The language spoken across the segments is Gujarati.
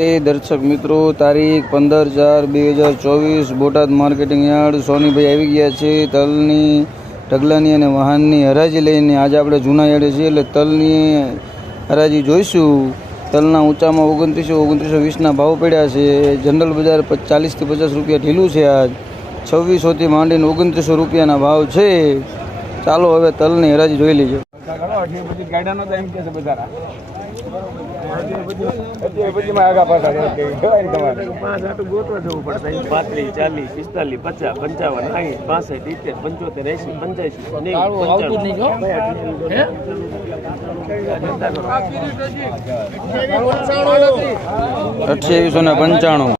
નમસ્તે દર્શક મિત્રો, તારીખ પંદર ચાર બે હજાર ચોવીસ, બોટાદ માર્કેટિંગ યાર્ડ, સોનીભાઈ આવી ગયા છે. તલની, ઢગલાની અને વાહનની હરાજી લઈને આજે આપણે જૂના યાર્ડે છીએ, એટલે તલની હરાજી જોઈશું. તલના ઊંચામાં ઓગણત્રીસો ઓગણત્રીસો વીસના ભાવ પડ્યા છે. જનરલ બજાર ચાલીસથી પચાસ રૂપિયા ઢીલું છે આજ. છવ્વીસોથી માંડીને ઓગણત્રીસો રૂપિયાના ભાવ છે. ચાલો હવે તલની હરાજી જોઈ લેજો. પાંત્રીસ ચાલીસ પિસ્તાલીસ પચાસ પંચાવન સાઠ પાસઠ સિત્તેર પંચોતેર એસી પંચ્યાસી નેવું અઠ્યાવીસો ને પંચાણું.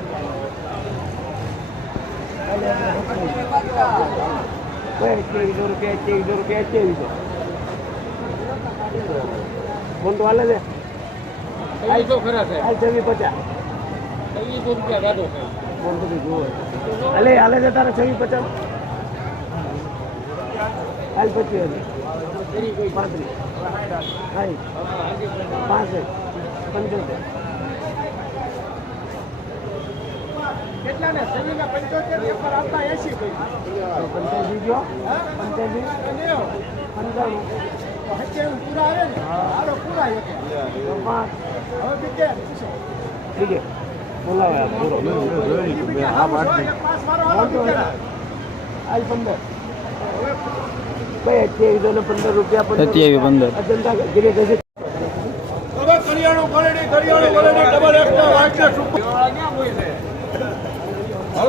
ત્રેવીસો રૂપિયા ત્રેવીસો રૂપિયા ત્રેવીસો ફોન તો હાલે છે હાલ છવ્વીસ પચાસ ફોન તો બી જુઓ. હાલે હાલે છે તારે છવ્વીસ પચાસ હાલ પચીસ પાંત્રીસ સાઠ પાસઠ પંચોતેર તો પંચ્યાસી ગયો પંચ્યાસી પંચાણું તો પાંચ ઠીક છે. બોલાવે આ પૂરો. આજ પંદર. ને પંદર રૂપિયા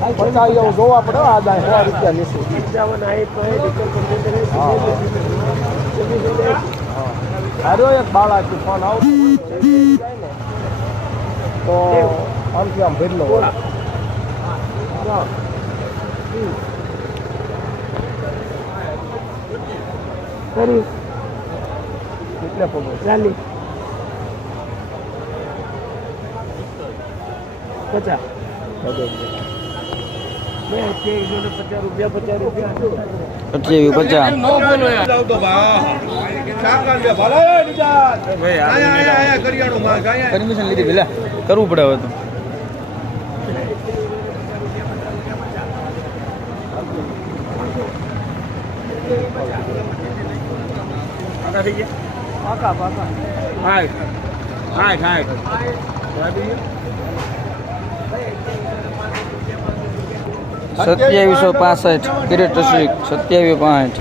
પચાસ જોવા પડે આ દાય સો રૂપિયા લેશું. પંચાવન આઠ હારો એક બાળા થી ફોન આવતો તો આમથી આમ ભરી લો કરી. એટલે પગો ચાલી. પચાસ. પચાસ પરમિશન લીધી પેલા કરવું પડે હવે તો. હાય પાકા સત્યાવીસો પાસઠ, કિરેટ રસિક, સત્યાવીસ પાંચ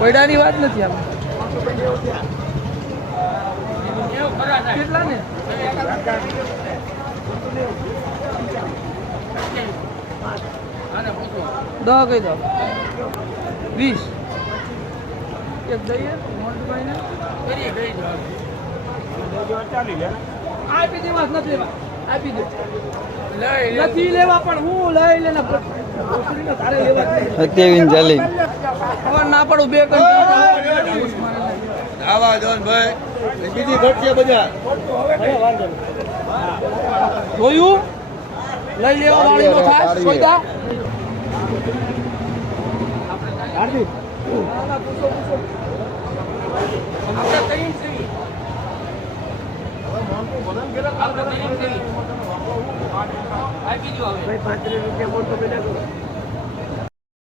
પૈડાની વાત નથી આમ. કેટલા ને દસ કહી દો. વીસ. એક દઈએ મોટભાઈને આપી દેવા નથી લેવા? આપી દે. નથી લેવા પણ હું લઈ લેને નહીં. સત્યાવીસ ને પડું બે આવા જોન ભાઈ. બીજી ઘટશે બધા. જોયું? લઈ લેવા વાળી નો થાય સોયદા ભાઈ પાંત્રીસ રૂપિયા મોટો પેલા